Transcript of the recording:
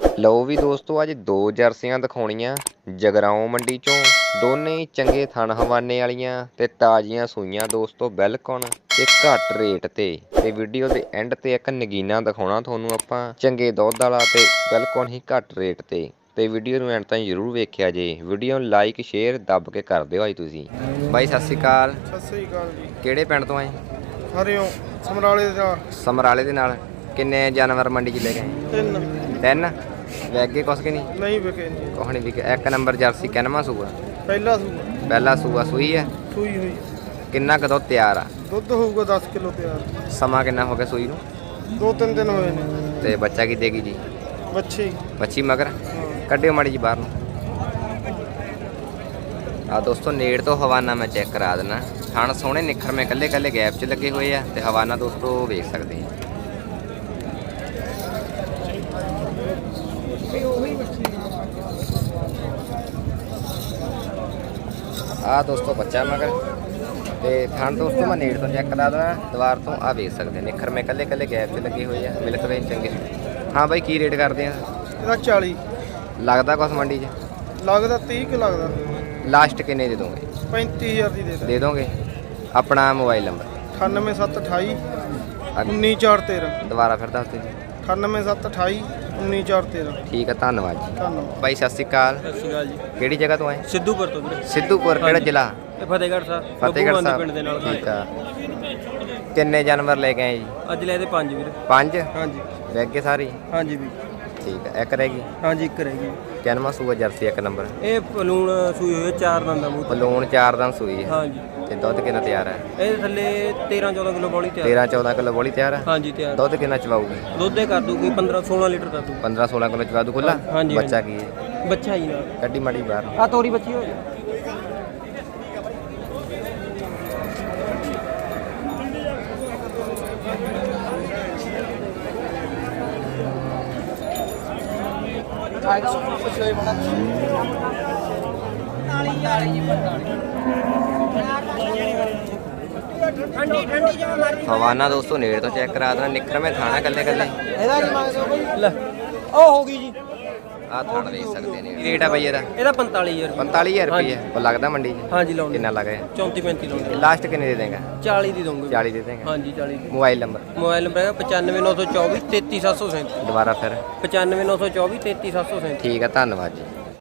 ਲਓ ਵੀ ਦੋਸਤੋ ਅੱਜ ਦੋ ਜਰਸੀਆਂ ਦਿਖਾਉਣੀਆਂ। ਜਗਰਾਉਂ ਮੰਡੀ ਚੋਂ ਦੋਨੇ ਚੰਗੇ ਥਣ ਹਵਾਨੇ ਵਾਲੀਆਂ ਤੇ ਤਾਜ਼ੀਆਂ ਸੂਈਆਂ ਦੋਸਤੋ ਬਿਲਕੁਲ ਤੇ ਘੱਟ ਰੇਟ ਤੇ। ਤੇ ਵੀਡੀਓ ਦੇ ਐਂਡ ਤੇ ਇੱਕ ਨਗੀਨਾ ਦਿਖਾਉਣਾ ਤੁਹਾਨੂੰ ਆਪਾਂ। ਚੰਗੇ ਦੁੱਧ ਵਾਲਾ ਤੇ ਬਿਲਕੁਲ ਹੀ ਘੱਟ ਰੇਟ ਤੇ। ਤੇ ਵੀਡੀਓ ਨੂੰ ਐਂਡ ਤਾਈਂ ਜ਼ਰੂਰ ਵੇਖਿਆ ਜੇ। ਵੀਡੀਓ ਨੂੰ ਲਾਈਕ ਸ਼ੇਅਰ ਦੱਬ ਕੇ ਕਰ ਦਿਓ ਅੱਜ ਤੁਸੀਂ। ਬਾਈ ਸਤਿ ਸ਼੍ਰੀ ਅਕਾਲ। ਸਤਿ ਸ੍ਰੀ ਅਕਾਲ ਜੀ। ਕਿਹੜੇ ਪਿੰਡ ਤੋਂ ਆਏ? ਹਰਿਓ ਸਮਰਾਲੇ ਦਾ ਸਮਰਾਲੇ ਦੇ ਨਾਲ। ਕਿੰਨੇ ਜਾਨਵਰ ਮੰਡੀ 'ਚ ਲੈ ਗਏ ਤਿੰਨ। ਤਿੰਨ? ਵੈਗੇ ਕੁਛ ਕਿ ਨਹੀਂ? ਨਹੀਂ ਵਿਕੇ ਜੀ ਕੋਹਣੀ ਵੀ ਇੱਕ ਨੰਬਰ ਜਰਸੀ ਕਿੰਨਵਾਂ ਸੂਆ? ਪਹਿਲਾ ਸੂਆ। ਪਹਿਲਾ ਸੂਆ ਸੂਈ ਹੈ? ਸੂਈ ਹੋਈ। ਕਿੰਨਾ ਕਦੋਂ ਤਿਆਰ ਆ? ਦੁੱਧ ਹੋਊਗਾ 10 ਕਿਲੋ ਤਿਆਰ। ਸਮਾਂ ਕਿੰਨਾ ਹੋ ਗਿਆ ਸੂਈ ਨੂੰ? ਦੋ ਤਿੰਨ ਦਿਨ ਹੋਏ ਨੇ। ਤੇ ਬੱਚਾ ਕੀ ਦੇਗੀ ਜੀ? ਬੱਚੇ ਬੱਚੀ ਮਗਰ? ਹਾਂ। ਕੱਢਿਓ ਮਾੜੀ ਜੀ ਬਾਹਰ ਨੂੰ। ਆ ਦੋਸਤੋ ਨੇੜ ਤੋਂ ਹਵਾਨਾ ਮੈਂ ਚੈੱਕ ਕਰਾ ਦਿੰਨਾ। ਥਣ ਸੋਹਣੇ ਨਿਖਰਵੇਂ ਕੱਲੇ ਕੱਲੇ ਗੈਪ 'ਚ ਲੱਗੇ ਹੋਏ ਆ ਤੇ ਹਵਾਨਾ ਦੋਸਤੋ ਵੇਖ ਸਕਦੇ ਆ। ਆ ਦੋਸਤੋ ਬੱਚਾ ਮਗਰ। ਤੇ ਥਣ ਦੋਸਤੋ ਮੈਂ ਨੇੜ ਤੋਂ ਚੈੱਕ ਕਰਾ ਦੇਣਾ ਦੀਵਾਰ ਤੋਂ ਆ ਵੇਖ ਸਕਦੇ ਆ ਨਿਖਰਵੇਂ ਕੱਲੇ ਕੱਲੇ ਗੈਪ 'ਚ ਲੱਗੇ ਹੋਏ ਆ ਮਿਲਕ ਵੇ ਚੰਗੇ। ਹਾਂ ਬਾਈ ਕੀ ਰੇਟ ਕਰਦੇ ਆ? ਇਹਦਾ 40 ਲੱਗਦਾ ਕੁਛ ਮੰਡੀ 'ਚ? ਲੱਗਦਾ 30 ਕਿ ਲੱਗਦਾ। ਲਾਸਟ ਕਿੰਨੇ ਦੇ ਦੋਗੇ? 35000 ਦੀ ਦੇ ਦੇ ਦੇ ਦੋਗੇ? ਆਪਣਾ ਮੋਬਾਈਲ ਨੰਬਰ। 98728 19413 ਦੁਬਾਰਾ ਫਿਰ ਦੱਸ ਦਿਓ 98728 19413 ਠੀਕ ਹੈ ਧੰਨਵਾਦ ਜੀ। ਧੰਨਵਾਦ। ਬਾਈ ਸਤਿ ਸ਼੍ਰੀ ਅਕਾਲ। ਸਤਿ ਸ਼੍ਰੀ ਅਕਾਲ ਜੀ। ਕਿਹੜੀ ਜਗ੍ਹਾ ਤੋਂ ਆਏ? ਸਿੱਧੂਪੁਰ ਤੋਂ ਵੀਰੇ। ਸਿੱਧੂਪੁਰ ਕਿਹੜਾ ਜ਼ਿਲ੍ਹਾ? ਇਹ ਫਤਿਹਗੜ੍ਹ ਸਾਹਿਬ ਫਤਿਹਗੜ੍ਹ ਬੱਬੂਆਂ ਦੇ ਪਿੰਡ ਦੇ ਨਾਲ ਸਾਹਿਬ ਠੀਕ ਆ। ਕਿੰਨੇ ਜਾਨਵਰ ਲੈ ਕੇ ਆਏ ਜੀ? ਅੱਜ ਲੈ ਤੇ ਪੰਜ ਵੀਰੇ। ਪੰਜ? ਹਾਂਜੀ। ਰਹਿ ਗਏ ਸਾਰੀ? ਹਾਂਜੀ ਵੀ ਠੀਕ ਹੈ ਇੱਕ ਰਹਿ ਗਈ? ਹਾਂਜੀ ਇੱਕ ਰਹਿ ਗਈ। ਕਿੰਨਵਾਂ ਸੂਆ ਜਰਸੀ ਇੱਕ ਨੰਬਰ? ਇਹ ਪਲੂਣ ਸੂਈ ਹੋਈ ਹੈ ਚਾਰ ਦੰਦਾਂ ਮੂੰਹ ਤੇ। ਚਾਰ ਦਿਨ ਸੂਈ ਹੈ ਹਾਂਜੀ। ਤੇ ਦੁੱਧ ਕਿੰਨਾ ਤਿਆਰ ਹੈ ਇਹ ਥੱਲੇ 13 14 ਕਿਲੋ ਬੋਲੀ ਤਿਆਰ 13 14 ਕਿਲੋ ਬੋਲੀ ਤਿਆਰ ਹੈ ਹਾਂਜੀ ਤਿਆਰ ਦੁੱਧ ਕਿੰਨਾ ਚਵਾਊਗੀ? ਦੁੱਧ ਦੇ ਕਰ ਦੂ ਕੋਈ 15 16 ਲੀਟਰ ਕਰ ਦੂ 15 16 ਕਿਲੋ ਚਵਾ ਦੂ ਖੁੱਲਾ ਹਾਂਜੀ, ਬੱਚਾ ਕੀ ਹੈ? ਬੱਚਾ ਹੀ ਨਾਲ ਕੱਢੀ ਮਾੜੀ ਬਾਹਰ ਆ ਤੋਰੀ ਬੱਚੀ ਹੋ ਜਾ ਹਵਾਨਾ ਦੋਸਤੋ ਨੇੜ ਤੋਂ ਚੈੱਕ ਕਰਾ ਦੇਣਾ ਨਿਖਰਵੇਂ ਥਾਣਾ ਕੱਲੇ ਕੱਲੇ ਇਹਦਾ ਕੀ ਮੰਗਦੇ ਹੋ ਬਾਈ ਲੈ। ਉਹ ਹੋ ਗਈ ਜੀ। ਆ ਥਾਣ ਵੇਖ ਸਕਦੇ ਨੇ। ਕੀ ਰੇਟ ਆ ਬਈ ਇਹਦਾ? ਇਹਦਾ 45000 ਰੁਪਏ 45000 ਰੁਪਏ। ਉਹ ਲੱਗਦਾ ਮੰਡੀ 'ਚ? ਹਾਂਜੀ ਲਾਉਣੇ। ਕਿੰਨਾ ਲੱਗ ਰਿਹਾ? 34 35 ਲਾਉਣੇ। ਲਾਸਟ ਕਿੰਨੇ ਦੇ ਦੇਗਾ? 40 ਦੀ ਦਊਂਗੇ। 40 ਦੇ ਦੇਗਾ? ਹਾਂਜੀ 40 ਦੀ। Mobile number? ਮੋਬਾਈਲ ਨੰਬਰ ਹੈਗਾ 95924 33737 ਦੁਬਾਰਾ ਫਿਰ। 95924 33737 ਠੀਕ ਹੈ ਧੰਨਵਾਦ ਜੀ।